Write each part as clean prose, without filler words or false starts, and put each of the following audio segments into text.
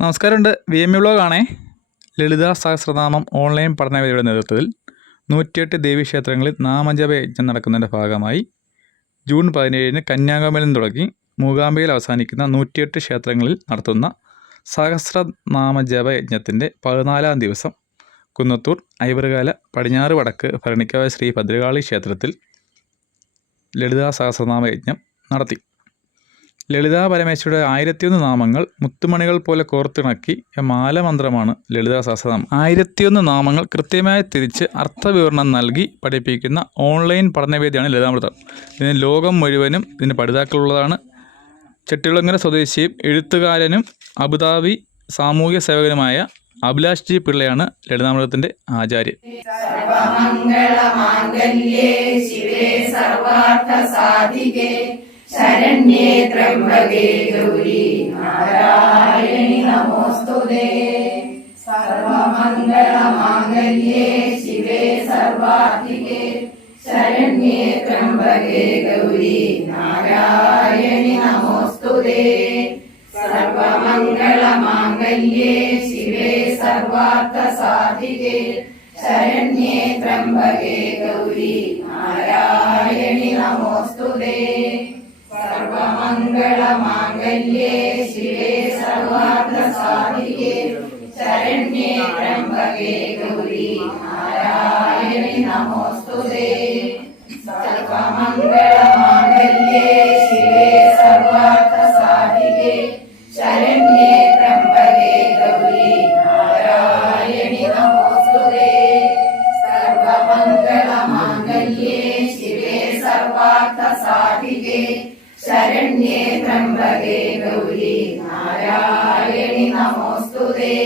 നമസ്കാരമുണ്ട്. VME വ്ലോഗാണേ. ലളിതാ സഹസ്രനാമം online പഠനവേദിയുടെ നേതൃത്വത്തിൽ 108 ദേവീക്ഷേത്രങ്ങളിൽ നാമജപ യജ്ഞം നടക്കുന്നതിൻ്റെ ഭാഗമായി ജൂൺ 17 കന്യാകുമാരിയിൽ നിന്ന് തുടങ്ങി മൂകാംബികയിൽ അവസാനിക്കുന്ന 108 ക്ഷേത്രങ്ങളിൽ നടത്തുന്ന സഹസ്രനാമജപ യജ്ഞത്തിൻ്റെ 14-ാം ദിവസം കുന്നത്തൂർ ഐവറുകാല പടിഞ്ഞാറ് വടക്ക് ഭരണിക്കാവ് ശ്രീ ഭദ്രകാളി ക്ഷേത്രത്തിൽ ലളിതാ സഹസ്രനാമ യജ്ഞം നടത്തി. ലളിതാ പരമേശ്വരിയുടെ 1001 നാമങ്ങൾ മുത്തുമണികൾ പോലെ കോർത്തിണക്കി മാലമന്ത്രമാണ് ലളിതാ സഹസ്രനാമം. 1001 നാമങ്ങൾ കൃത്യമായി തിരിച്ച് അർത്ഥവിവരണം നൽകി പഠിപ്പിക്കുന്ന ഓൺലൈൻ പഠനവേദിയാണ് ലളിതാമൃതം. ഇതിന് ലോകം മുഴുവനും ഇതിന് പഠിതാക്കളുള്ളതാണ്. ചെട്ടികുളങ്ങര സ്വദേശിയും എഴുത്തുകാരനും അബുദാബി സാമൂഹ്യ സേവകനുമായ അഭിലാഷ് ജി പിള്ളയാണ് ലളിതാമൃതത്തിൻ്റെ ആചാര്യൻ. ശരണ്യേ ത്രംബകേ ഗൗരി നാരായണി നമോസ്തുതേ. സർവമംഗളമാംഗല്യേ ശിവേ സർവാർത്തികേ ശരണ്യേ ത്രംബകേ ഗൗരി നാരായണി നമോസ്തുതേ. സർവമംഗളമാംഗല്യേ ശിവേ സർവാർത്ഥസാധികേ ശരണ്യേ ത്രംബകേ ഗൗരി നാരായണി നമോസ്തുതേ. സർവമംഗളമാംഗല്യേ ശിവേ സർവാർത്ഥസാധികേ ശരണ്യേ ത്രംബകേ ഗൗരി നാരായണി നമോസ്തുതേ. സർവമംഗളമാംഗല്യേ ശിവേ സർവാർത്ഥസാധികേ ശരണ്യേ ത്രംബകേ ഗൗരി നാരായണി നമോസ്തുതേ. സർവമംഗളമാംഗല്യേ ശിവേ സർവാർത്ഥസാധികേ ശരണ്യേ ത്രംബകേ ഗൗരി നാരായണി നമോസ്തുതേ.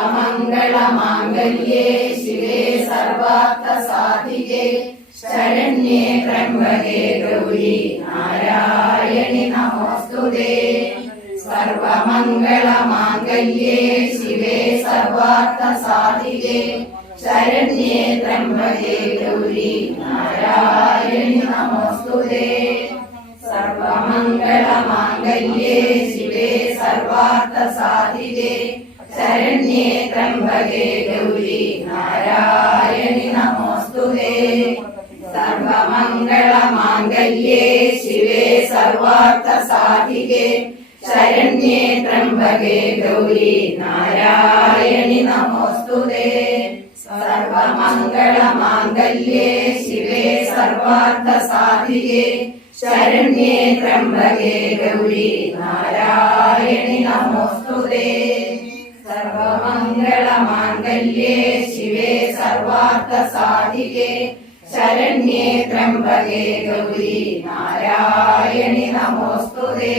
സർവമംഗളമാംഗല്യേ ശിവേ സർവാർത്ഥസാധികേ ശരണ്യേ ത്രംബകേ ഗൗരി നാരായണി നമോസ്തുതേ. സർവമംഗളമാംഗല്യേ ശിവേ സർവാർത്ഥസാധികേ ശരണ്യേ ത്രംബകേ ഗൗരി നാരായണി നമോസ്തുതേ. സർവമംഗളമാംഗല്യേ ശിവേ സർവാർത്ഥസാധികേ ശരണ്യേ ത്രംബകേ ഗൗരി നാരായണി നമോസ്തുതേ. സർവമംഗളമാംഗല്യേ ശിവേ സർവാർത്ഥസാധികേ ശരണ്യേ ത്രംബകേ ഗൗരി നാരായണി നമോസ്തുതേ. സർവമംഗളമാംഗല്യേ ശിവേ സർവാർത്ഥസാധികേ ശരണ്യേ ത്രംബകേ ഗൗരി നാരായണി നമോസ്തുതേ. സർവമംഗളമാംഗല്യേ ശിവേ സർവാർത്ഥസാധികേ ശരണ്യേ ത്രംബകേ ഗൗരി നാരായണി നമോസ്തുതേ.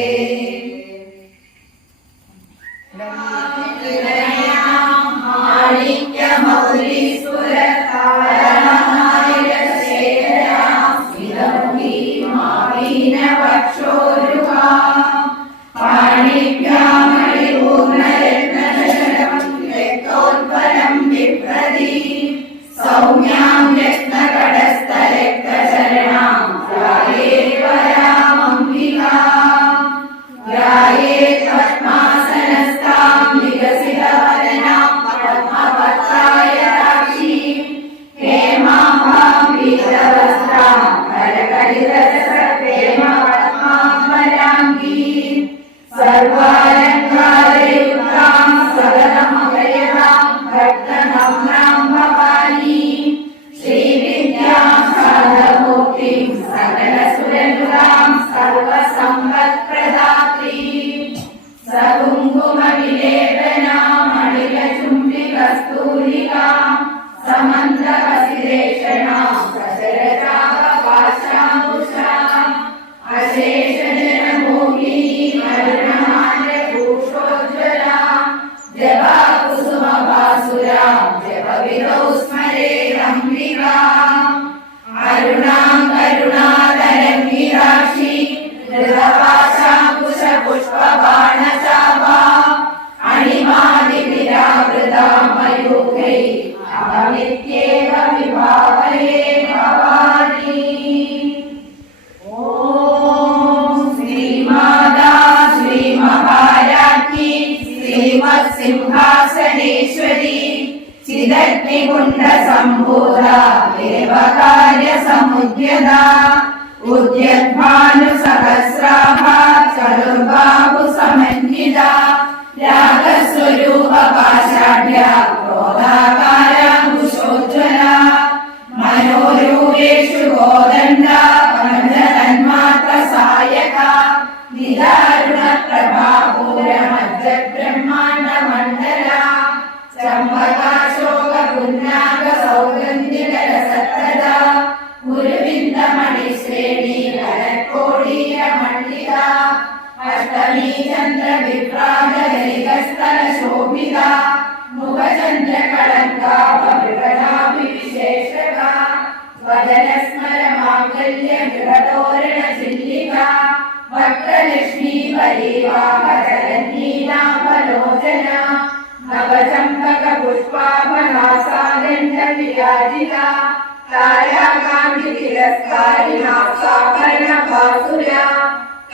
സൗമ്യാം രത്നകടസ്ഥരക്തചരണാം ധ്യായേത് വരാമംബികാം. ധ്യായേത് പദ്മാസനസ്ഥാം വികസിതവദനാം പദ്മപത്രായതാക്ഷീം ഹേമാംബാം പീതവസ്ത്രാം കരകലിതസപ്രേമപദ്മാംബരാംഗീം സർവാലങ്കാരയുക്താം സകലമഭയതാം ഭക്തനമ്രാം ഭവാനീം ശ്രീവിദ്യാം സാധമൂർത്തിം സകലസുരനുതാം സർവസമ്പത്പ്രദാത്രീം സകുങ്കുമവിലേപനാം അണികചുംബികസ്തൂലികാം സമന്തകസിരേഷണാം സശരചാപപാശാംകുശാം അശേഷജനമോഹിനീം അരുണമാല്യഭൂഷോജ്വലാം ജപാകുസുമഭാസുരാം ജപവിധൗ സ്മരേദംബികാം. അരുണാം കരുണാതരംഗിരാക്ഷീം ധൃതപാശാംകുശപുഷ്പബാണചാപാം അണിമാദിവിരാവൃതാം മയൂഖൈ അഹമിത്യേവ വിഭാവയേ സിംഹാസനേശ്വരി ചിദഗ്നികുണ്ഡ സംഭൂത ദേവകാര്യ സമുദ്യത ഉദ്യദ്ഭാനു സഹസ്രാഭ ചതുർബാഹു സമന്വിത രാഗസ്വരൂപ പാഷാഢ്യ ക്രോധാകാരാങ്കുശോജ്വല മനോരൂപേഷു ഗോദണ്ഡ പഞ്ചതന്മാത്ര സായക നിദാരുണ പ്രഭാപൂര മജ്ജ ബ്രഹ്മാണ്ഡ മണ്ഡല ചമ്പകാശോക പുന്നാക സൗഗന്ധിക രസപ്രദ ഗുരുവിന്ദമണി ശ്രേണി കരക്കോടീര മണ്ഡിത അഷ്ടമീ ചന്ദ്ര വിഭ്രാജ ഗരികസ്ഥല ശോഭിത മുഖചന്ദ്ര കളങ്കാഭിഷേഷക വദനസ്മര മാംഗല്യ ഗൃഹതോരണ ചില്ലിക വക്രലക്ഷ്മീ പരിവാഹ ചരന്നീനാഭലോചന നവചമ്പക പുഷ്പാഭനാസാദണ്ഡ വിരാജിത താരാകാന്തി തിരസ്കാരി നാസാഭരണ ഭാസുര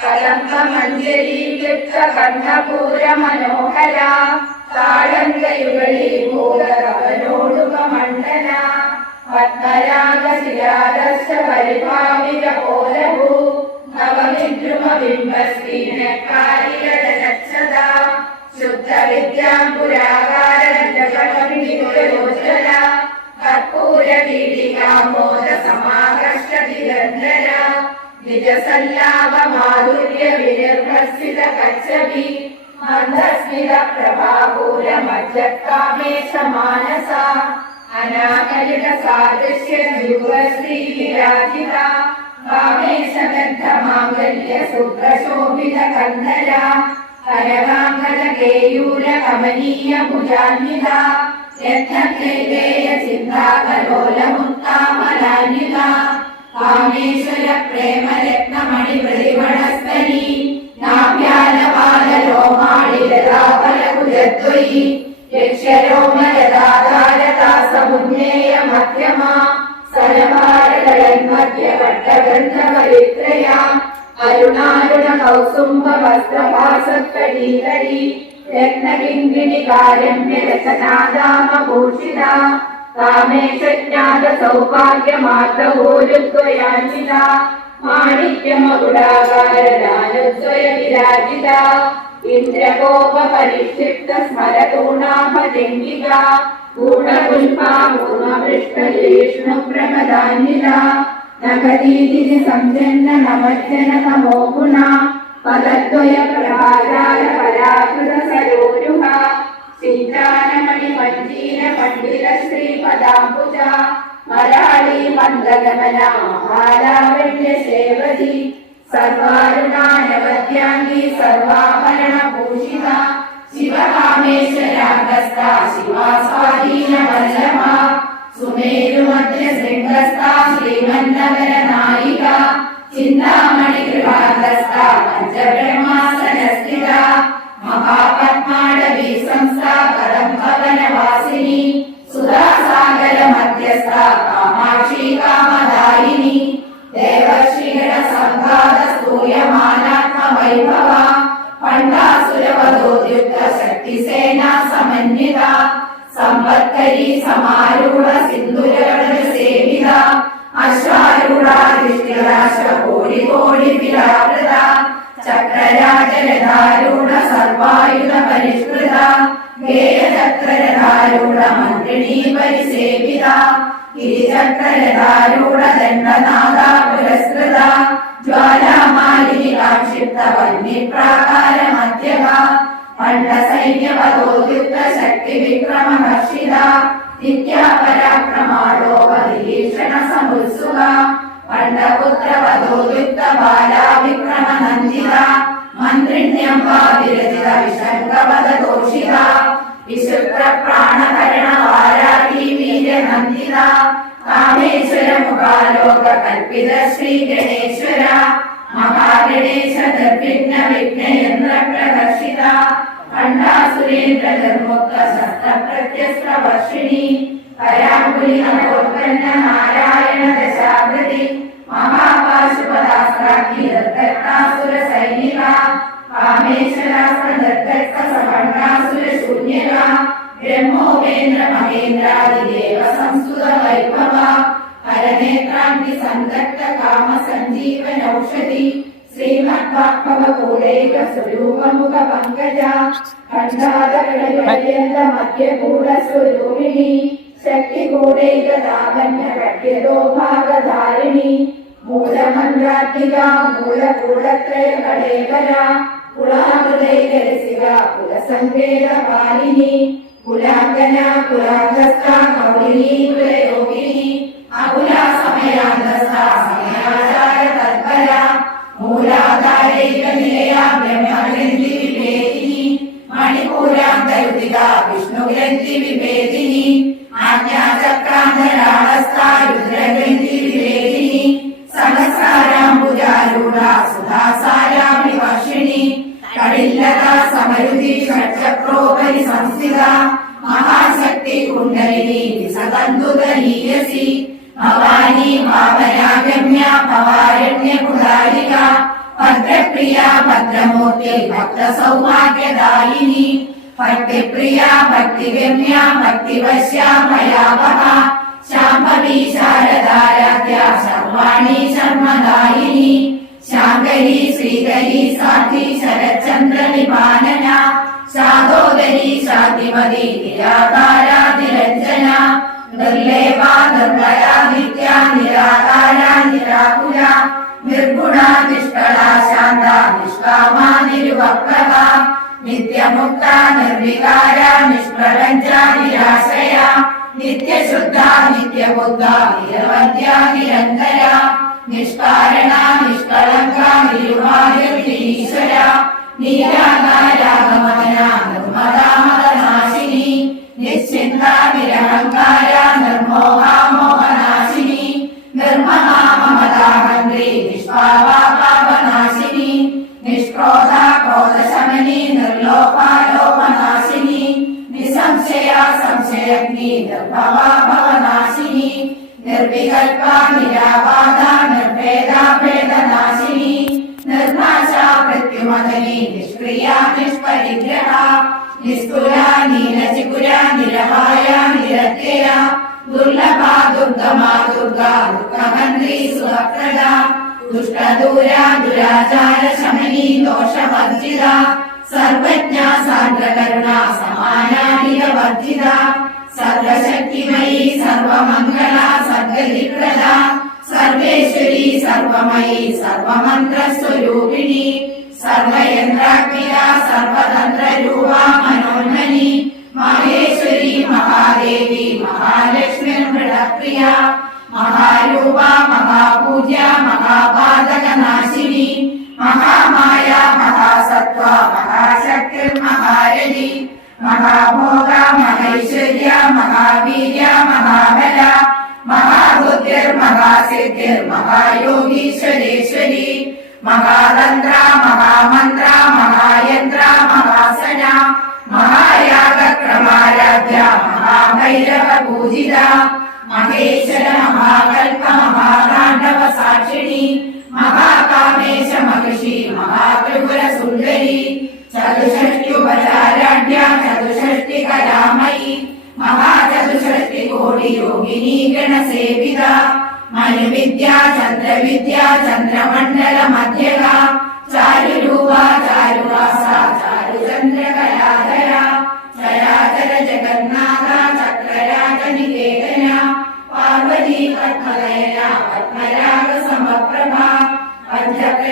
കലംബ മഞ്ജരി ക്ലിപ്ത കണ്ഠപൂര മനോഹര താളങ്കയുകളീഭൂത കവനോടുപമണ്ഡല പത്മരാഗ ശിലാദർശ പരിഭാവിക പോലഭൂ നവവിദ്രുമ ബിംബശ്രീനക്കാരികടനക്ഷത ശുദ്ധ വിദ്യാംപുരാകാര ജഗമവിലോചന കർപ്പൂര പീഠികാമോദ സമാകർഷതിരന്ധര നിജസല്ലാഭ മാധുര്യ വിനിർഭസിത കച്ചവി മന്ദസ്മിത പ്രഭാപൂര മജ്ജക്കാമേശ മാനസ അനാകലിക സാദൃശ്യ യുവശ്രീ വിരാജിത കാമേശബദ്ധ മാംഗല്യ സുപ്രശോഭിത കന്ധര കരകാംഗത കേയൂര കമനീയ ഭുജാന്വിത രത്നകൈകേയ ചിന്താകലോല മുക്താമലാന്വിത കാമേശ്വര പ്രേമ രത്നമണി പ്രതിമണസ്തനി നാഭ്യാലപാല ലോമാളിലതാപല കുജദ്വയി യക്ഷരോമലതാധാരതാസമുന്നേയ മധ്യമ സരഭാരതളന്മധ്യ വട്ടഗന്ധ പരിത്രയ അരുണാരുണ കൗസുംഭ വസ്ത്രഭാസക്കടീകരി രത്നകിങ്കിണി കാരമ്യ രസനാദാമഭൂഷിത കാമേശജ്ഞാത സൗഭാഗ്യമാർദ്ദഹോരുദ്വയാന്വിത മാണിക്യമകുടാകാര ദാനുദ്വയ വിരാജിത ഇന്ദ്രകോപ പരിക്ഷിപ്ത സ്മരതൂണാഭജംഗിക ഗൂഢപുഷ്പാമൃഷ്ടു പ്രമദാന്വിത നഖദീതി സംജന്ന നമജ്ജന തമോ ഗുണ പദദ്വയ പ്രഭാജാല പരാകൃത സരോരുഹ ചിന്താനമണി മഞ്ജീര പണ്ഡിത ശ്രീ പദാംബുജ മലയാളി മന്ദഗമന മഹാലാവണ്യ സേവതി സർവാരുണാനവദ്യാംഗി സർവാഭരണ ഭൂഷിത ശിവകാമേശ്വരാഗസ്ഥ ശിവാസ്വാധീന വല്ലഭ സുമേരുമധ്യ ശൃംഗസ്ഥ ശ്രീമന്നഗര നായിക ചിന്താമണി ഗൃഹാഗസ്ഥ പഞ്ചബ്രഹ്മാസനസ്ഥിത മഹാപത്മാടവി സംസ്ഥ കദംഭവന വാസിനി സുധാസാഗര മധ്യസ്ഥ കാമാക്ഷി കാമദായിനി ദേവർഷിഗണ സംഘാത സ്തൂയമാനാത്മ വൈഭവ പണ്ഡാസുരവധോദ്യുക്ത ശക്തിസേനാ സമന്വിത സമ്പത്കരി സമാരൂഢ സിന്ധുരഗണ സേവിത അശ്വാരൂഢാധിഷ്ഠിരാശ്വ കോടി കോടി വിരാകൃത ചക്രരാജരഥാരൂഢ സർവായുധ പരിഷ്കൃത ഗേയചക്രരഥാരൂഢ മന്ത്രിണീ പരിസേവിത ഗിരിചക്രരഥാരൂഢ ദണ്ഡനാഥ പുരസ്കൃത ജ്വാലാമാലിനി കാക്ഷിപ്ത വന്യപ്രാകാര മധ്യഭ പണ്ഡസൈന്യവധോദ്യുക്ത ശക്തി വിക്രമ ഹർഷിത നിത്യാപരാക്രമാളോപരീക്ഷണ സമുത്സുക പണ്ഡപുത്ര വധോദ്യുക്ത ബാലാ വിക്രമ നന്ദിത മന്ത്രിണ്യംബാ വിരചിത വിശങ്കവദ ദോഷിത വിശുപ്ര പ്രാണകരണ വാരാഹി വീര നന്ദിത കാമേശ്വര മുഖാലോക കൽപ്പിത ശ്രീ ഗണേശ്വര മഹാഗണേശ നിർവിഘ്ന വിഘ്നയന്ത്ര പ്രദർശിത പണ്ഡാസുരേന്ദ്ര നിർമുക്ത ശസ്ത്ര പ്രത്യസ്ത്ര വർഷിണി കരാങ്കുലി നമോത്പന്ന നാരായണ ദശാകൃതി മഹാപാശുപദാസ്ത്രാഖി നിർത്തക്താസുര സൈനിക കാമേശ്വരാസ്ത്ര നിർത്തക്ത സഭണ്ഡാസുര ശൂല നാഗേന്ദ്രാദിദേവ സംസ്കൃത വൈഭവ ഹരനേത്രാന്തി സന്തക്ത കാമ സഞ്ജീവനൌഷധി ശ്രീമദ്ഭവകൂലൈക സ്വരൂപമുഖ പങ്കജ ഖണ്ഡാദകടപര്യന്ത മധ്യകൂടസ്വരൂപിണി ശക്തികൂടൈക താപന്യ കട്യതോ ഭാഗധാരിണി മൂലമന്ത്രാത്മിക മൂലകൂടത്രയ കടേവര കുലാമൃതൈകരസിക കുലസംവേദ പാലിനി കുലാംഗന കുലാംഗസ്ഥ കൗളിനി കുലയോഗിനി അകുല സമയാന്തസ്ഥ സമയാചാര തത്പര മൂലാധാരൈക നിലയ ബ്രഹ്മഗ്രന്ഥി വിഭേദിനി മണിപൂരാന്തരുതിക വിഷ്ണുഗ്രന്ഥി വിഭേദിനി ആജ്ഞാചക്രാന്തരാളസ്ഥ രുദ്രഗ്രന്ഥി വിഭേദിനി സഹസ്രാരാംബുജാരൂഢ സുധാസാരാഭിവർഷിണി കടില്ലത സമരുചി ഷഡ്ചക്രോപരി സംസ്ഥിത മഹാശക്തി കുണ്ഡലിനി വിസതന്തുതനീയസി ഭവാനി ഭാവനാഗമ്യ ഭവാരണ്യകുലാരിക ഭദ്രപ്രിയ ഭദ്രമൂർത്തി ഭക്തസൗഭാഗ്യദായിനി ഭക്തിപ്രിയ ഭക്തിഗമ്യ ഭക്തിവശ്യ ഭയാവഹ ശാംഭവി ശാരദാരാധ്യ ശർവാണി ശർമ്മദായിനി ശാങ്കരി ശ്രീകരി സാധ്വി ശരചന്ദ്ര നിപാനന ശാദോദരി ശാന്തിമതി നിരാകാരാതിരഞ്ജന നിർലേപ നിർഭയ നിത്യ നിരാകാര നിരാകുല നിർഗുണ നിഷ്കള ശാന്ത നിഷ്കാമ നിരുവക്രഹ നിത്യമുക്ത നിർവികാര നിഷ്പ്രപഞ്ച നിരാശയ നിത്യശുദ്ധ നിത്യബുദ്ധ നിരവധ്യ നിരന്തര നിഷ്കാരണ നിഷ്കളങ്ക നിരുപാധിരീശ്വര നീരാകാരാഗമന നിർമ്മദാമദനാശിനി നിശ്ചിന്ത നിരഹങ്കാര നിർമോഹ മോഹനാശിനി നിർമ്മമ മമതാഹന്ത്രി നിഷ്പാപ പാപനാശിനി നിഷ്ക്രോധ ക്രോധശമനി നിർലോഭ ലോഭനാശിനി നിസംശയ സംശയഗ്നി നിർഭവ ഭവനാശിനി നിർവികൽപ നിരാബാധ നിർഭേദ ഭേദനാശിനി നിർനാശ മൃത്യുമദനി നിഷ്ക്രിയ നിഷ്പരിഗ്രഹ നിസ്തുല നീലചികുര നിരഹായ നിരത്യയ ദുർലഭ ദുർഗമ ദുർഗ ദുഃഖഹന്ത്രി സുഖപ്രദ ദുഷ്ടദൂര ദുരാചാര ശമനി ദോഷവർജിത സർവജ്ഞ സാന്ദ്രകരുണ സമാനാധികവർജിത സർവശക്തിമയി സർവമംഗള സർഗതിപ്രദ സർവേശ്വരി സർവമയി സർവമന്ത്രസ്വരൂപിണി സർവയന്ത്രാത്മിക സർവതന്ത്രരൂപ മനോന്മനി മഹേശ്വരി മഹാദേവി മഹാലക്ഷ്മി മൃഡപ്രിയ മഹാരൂപ മഹാപൂജ്യ മഹാപാതകനാശിനി മഹാമായ മഹാസത്വ മഹാശക്തി മഹാരഥി മഹാഭോഗ മഹൈശ്വര്യ മഹാവീര്യ മഹാബല മഹാബുദ്ധിർ മഹാസിദ്ധിർ മഹായോഗീശ്വരേശ്വരി മഹാതന്ത്ര മഹാമന്ത്ര മഹായന്ത്ര മഹാസന മഹായാഗക്രമാരാധ്യ മഹാഭൈരവ പൂജിത മഹേശ്വര മഹാകൽപ മഹാതാണ്ഡവ സാക്ഷിണി മഹാകാമേശ മഹിഷി മഹാത്രിപുര സുന്ദരി ചതുഷ്ട്യുപചാരാഢ്യ ചതുഷ്ടി കലാമയി മഹാചതുഷ്ടി കോടി യോഗിനി ഗണസേവിത മനുവിദ്യ ചന്ദ്രവിദ്യ ചന്ദ്രമണ്ഡല മധ്യക ചാരുരൂപ ചാരുവാസ ചാരുചന്ദ്രകലാധര ചരാചര ജഗന്നാഥ ചക്രരാജനികേതന പാർവതി പത്മനയന പത്മരാഗ സമപ്രഭ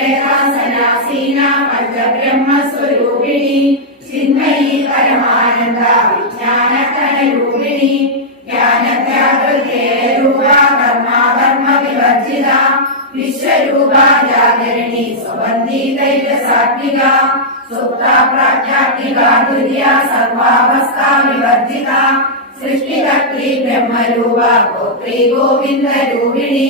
പഞ്ചപ്രേതാസനാസീന പഞ്ചബ്രഹ്മസ്വരൂപിണി ചിന്മയി പരമാനന്ദ വിജ്ഞാനകനരൂപിണി ജ്ഞാനത്യാഗരൂപ കർമാധർമ്മ വിവർജിത വിശ്വരൂപ ജാഗരണി സ്വബന്ധീതൈക സാത്വിക സുപ്ത പ്രാജ്ഞാത്മിക തുര്യ സർവാവസ്ഥാ വിവർജിത സൃഷ്ടികർत्री ബ്രഹ്മരൂപ ഗോത്രീ ഗോവിന്ദ രൂപിണി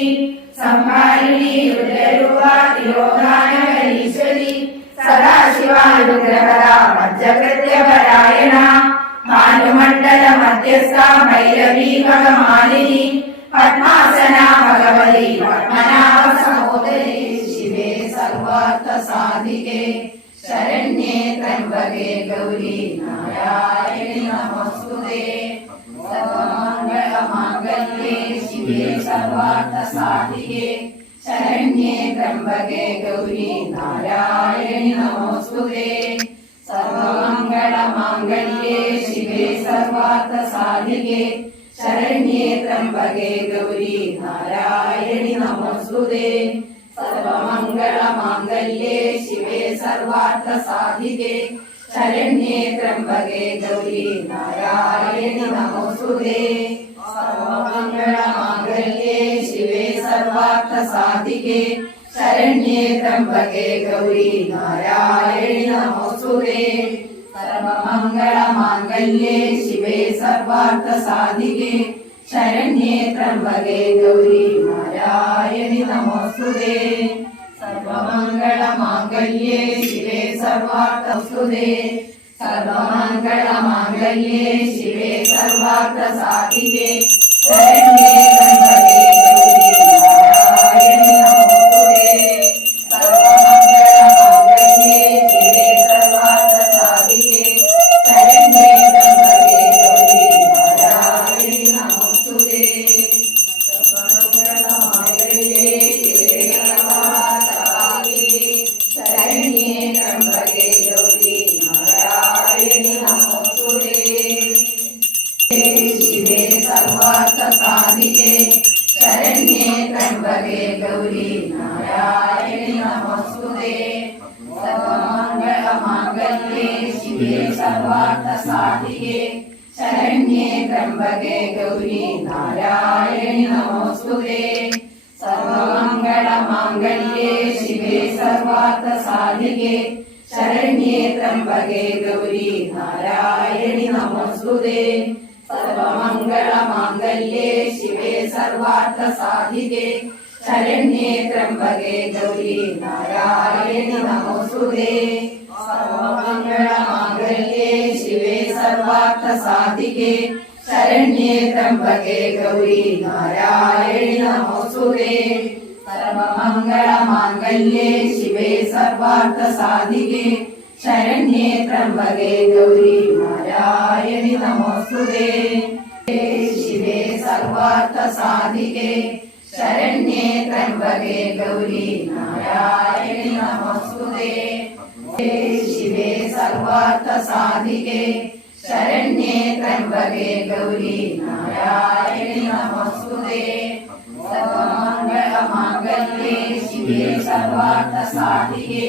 സംഹാരിണി രുദ്രരൂപ തിരോധാനകരീശ്വരി സദാശിവ രുദ്രകര മജ്ജകൃത്യപരായണ ഭാനുമണ്ഡല മധ്യസ്ഥ ഭൈരവീ ഭഗമാലിനി പത്മാസന ഭഗവതി പത്മനാഭ സഹോദരി ശിവേ സർവാർത്ഥ സാധികേ ശരണ്യേ ത്രംബകേ ഗൗരി നാരായണി നമോസ്തുതേ. സർവമംഗളമാംഗല്യേ ശിവേ സർവാർത്ഥസാധികേ ശരണ്യേ ത്രംബകേ ഗൗരി നാരായണി നമോസ്തുതേ സർവമംഗളമാംഗല്യേ ശിവേ സർവാർത്ഥസാധികേ ശരണ്യേ ത്രംബകേ ഗൗരി നാരായണി നമോസ്തുതേ സർവമംഗളമാംഗല്യേ ശിവേ സർവാർത്ഥസാധികേ ശരണ്യേ ത്രംബകേ ഗൗരി നാരായണി നമോസ്തുതേ സർവമംഗളമാംഗല്യേ ശിവേ സർവാർത്ഥസാധികേ ശരണ്യേ ത്രംബകേ ഗൗരി നാരായണി നമോസ്തുതേ സർവമംഗളമാംഗല്യേ ശിവേ സർവാർത്ഥസാധികേ ശരണ്യേ ത്രംബകേ ഗൗരി നാരായണി നമോസ്തുതേ സർവമംഗളമാംഗല്യേ ശിവേ സർവാർത്ഥസാധികേ സർവമംഗളമാംഗല്യേ ശിവേ സർവാർത്ഥസാധികേ ശരണ്യേ ത്രംബകേ ഗൗരി നാരായണി നമോസ്തുതേ സർവമംഗളമാംഗല്യേ ശിവേ സർവാർത്ഥസാധികേ ശരണ്യേ ത്രംബകേ ഗൗരി നാരായണി നമോസ്തുതേ സർവമംഗളമാംഗല്യേ ശിവേ സർവാർത്ഥസാധികേ ശരണ്യേ ത്രംബകേ ഗൗരി നാരായണി നമോസ്തുതേ ശിവേ സർവാർത്ഥസാധികേ ശരണ്യേ ത്രംബകേ ഗൗരി നാരായണി നമോസ്തുതേ സർവമംഗളമാംഗല്യേ ശിവേ സർവാർത്ഥസാധികേ ശരണ്യേ ത്രംബകേ ഗൗരി നാരായണി നമോസ്തുതേ സർവമംഗളമാംഗല്യേ ശിവേ സർവാർത്ഥസാധികേ ശരണ്യേ ത്രംബകേ ഗൗരി നാരായണി നമോസ്തുതേ സർവമംഗളമാംഗല്യേ ശിവേ സർവാർത്ഥസാധികേ ശരണ്യേ ത്രംബകേ ഗൗരി നാരായണി നമോസ്തുതേ സർവമംഗളമാംഗല്യേ ശിവേ സർവാർത്ഥസാധികേ ശരണ്യേ ത്രംബകേ ഗൗരി നാരായണി നമോസ്തുതേ സർവമംഗളമാംഗല്യേ ശിവേ സർവാർത്ഥസാധികേ ശരണ്യേ ത്രംബകേ ഗൗരി നാരായണി നമോസ്തുതേ ശിവേ സർവാർത്ഥസാധികേ ശരണ്യേ ത്രംബകേ ഗൗരി നാരായണി നമോസ്തുതേ ശിവേ സർവാർത്ഥസാധികേ ശരണ്യേ ത്രംബകേ ഗൗരി നാരായണി നമോസ്തുതേ സർവമംഗളമാംഗല്യേ ശിവേ സർവാർത്ഥസാധികേ